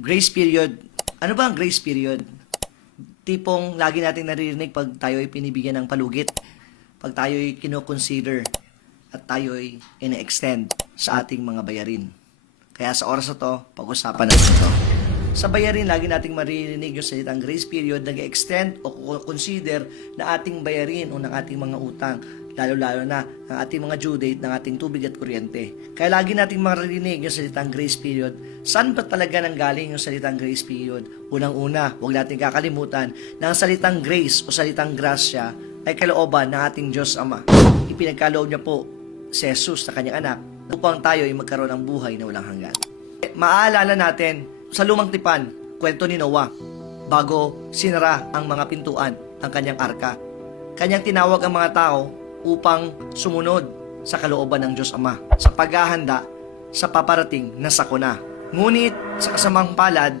Grace period. Ano ba ang grace period? Tipong lagi nating naririnig pag tayo ay pinibigyan ng palugit, pag tayo ay kino-consider at tayo ay ina-extend sa ating mga bayarin. Kaya sa oras na to, pag-usapan natin ito. Sa bayarin, lagi nating maririnig yung salitang grace period, nag-extend o consider na ating bayarin o ng ating mga utang, lalo-lalo na ang ating mga due date ng ating tubig at kuryente. Kaya lagi nating maririnig yung salitang grace period. Saan ba talaga nanggaling yung salitang grace period? Unang-una, huwag natin kakalimutan na ang salitang grace o salitang grasya ay kalooban ng ating Diyos Ama. Ipinagkaloob niya po si Jesus na kanyang anak upang tayo ay magkaroon ng buhay na walang hanggan. Maaalala natin sa lumang tipan, kwento ni Noah, bago sinara ang mga pintuan ng kanyang arka. Kanyang tinawag ang mga tao upang sumunod sa kalooban ng Diyos Ama sa paghahanda sa paparating na sakuna. Ngunit sa kasamang palad,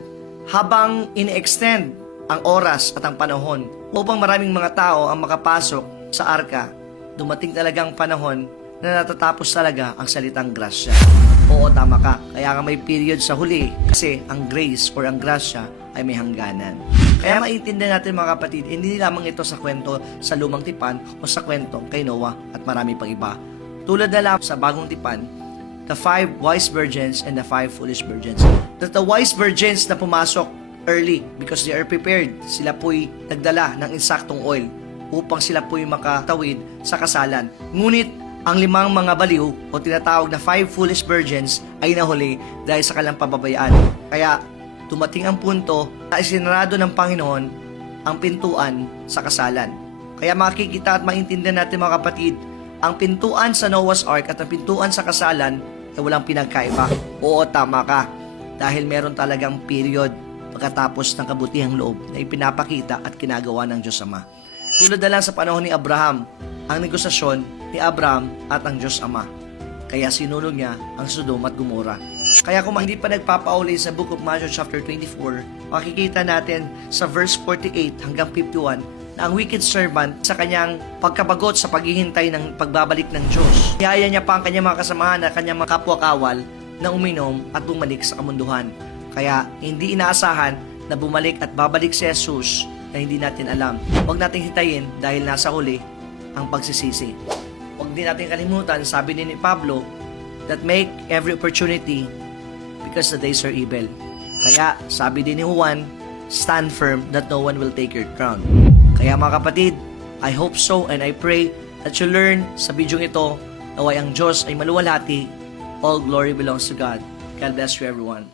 habang ini-extend ang oras at ang panahon upang maraming mga tao ang makapasok sa arka, dumating talagang panahon na natatapos talaga ang salitang grasya. Oo, tama ka. Kaya nga may period sa huli kasi ang grace or ang grasya ay may hangganan. Kaya maintindihan natin mga kapatid, hindi lamang ito sa kwento sa lumang tipan o sa kwento kay Noah at marami pang iba. Tulad na lang sa bagong tipan, the 5 wise virgins and the 5 foolish virgins. That the wise virgins na pumasok early because they are prepared, sila po'y nagdala ng insaktong oil upang sila po'y makatawid sa kasalan. Ngunit ang 5 mga baliw o tinatawag na 5 foolish virgins ay nahuli dahil sa kanilang pababayaan. Kaya dumating ang punto na isinarado ng Panginoon ang pintuan sa kasalan. Kaya makikita at maintindihan natin mga kapatid, ang pintuan sa Noah's Ark at ang pintuan sa kasalan ay walang pinagkaiba. Oo, tama ka. Dahil meron talagang period pagkatapos ng kabutihang loob na ipinapakita at kinagawa ng Diyos Ama. Tulad na lang sa panahon ni Abraham, ang negosasyon ni Abraham at ang Diyos Ama. Kaya sinunog niya ang Sodom at Gomorrah. Kaya kung hindi pa nagpapauli sa Book of Matthew chapter 24, makikita natin sa verse 48 hanggang 51 na ang wicked servant sa kanyang pagkabagot sa paghihintay ng pagbabalik ng Diyos. Niyaya niya pa ang kanyang mga kasamahan at kanyang mga kapwa-kawal na uminom at bumalik sa kamunduhan. Kaya hindi inaasahan na bumalik at babalik si Jesus na hindi natin alam. Huwag nating hitayin dahil nasa huli ang pagsisisi. Huwag din natin kalimutan, sabi ni Pablo, that make every opportunity because the days are evil. Kaya sabi din ni Juan, stand firm that no one will take your crown. Kaya mga kapatid, I hope so and I pray that you learn sa bidyong ito naway ang Diyos ay maluwalhati. All glory belongs to God. God bless you everyone.